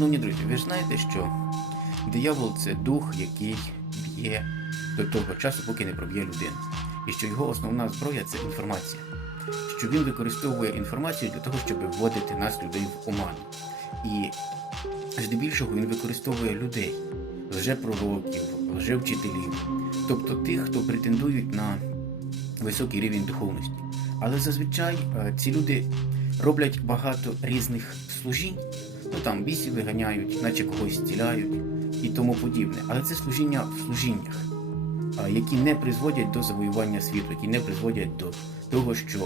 Шановні друзі, ви ж знаєте, що диявол це дух, який б'є до того часу, поки не проб'є людину. І що його основна зброя це інформація. Що він використовує інформацію для того, щоб вводити нас, людей, в оману. І здебільшого він використовує людей, лжепророків, лжевчителів, тобто тих, хто претендують на високий рівень духовності. Але зазвичай е, ці люди роблять багато різних служінь, ну там бісів виганяють, наче когось зціляють і тому подібне. Але це служіння в служіннях, які не призводять до завоювання світу, які не призводять до того, що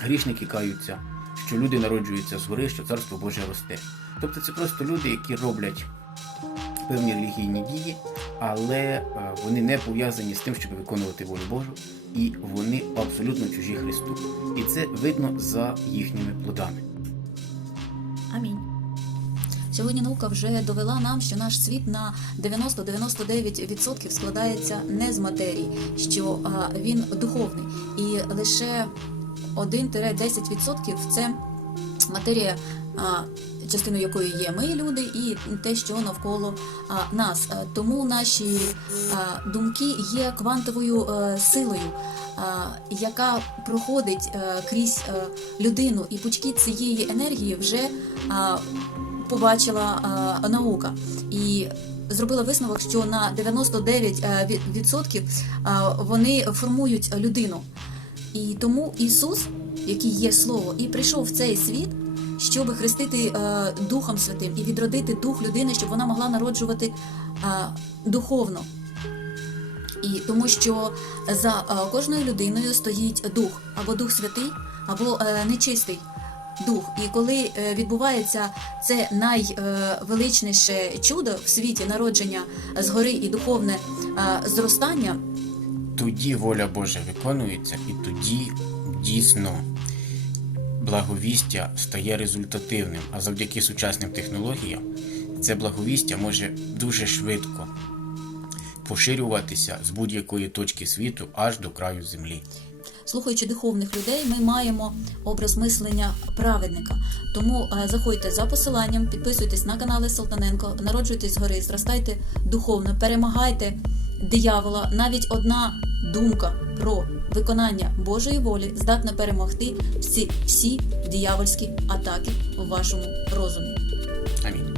грішники каються, що люди народжуються згори, що царство Боже росте. Тобто це просто люди, які роблять певні релігійні дії, але вони не пов'язані з тим, щоб виконувати волю Божу, і вони абсолютно чужі Христу. І це видно за їхніми плодами. Амінь. Сьогодні наука вже довела нам, що наш світ на 90-99% складається не з матерії, що він духовний, і лише 1-10% це матерія, а, частиною якої є ми, люди, і те, що навколо а, нас. Тому наші а, думки є квантовою е, силою, а, яка проходить е, крізь е, людину, і пучки цієї енергії вже а, побачила а, наука і зробила висновок, що на 99% а, вони формують людину. І тому Ісус, який є Слово, і прийшов в цей світ, щоб хрестити е, Духом Святим і відродити дух людини, щоб вона могла народжувати е, духовно. І тому що за е, кожною людиною стоїть дух, або дух святий, або е, нечистий дух. І коли е, відбувається це найвеличніше чудо в світі народження згори і духовне е, зростання, Тоді воля Божа виконується, і тоді дійсно благовістя стає результативним. А завдяки сучасним технологіям це благовістя може дуже швидко поширюватися з будь-якої точки світу аж до краю землі. Слухаючи духовних людей, ми маємо образ мислення праведника. Тому е, заходьте за посиланням, підписуйтесь на канали Салтаненко, народжуйтесь згори, зростайте духовно, перемагайте диявола. Навіть одна думка про виконання Божої волі здатна перемогти всі, всі диявольські атаки в вашому розумі. Амінь.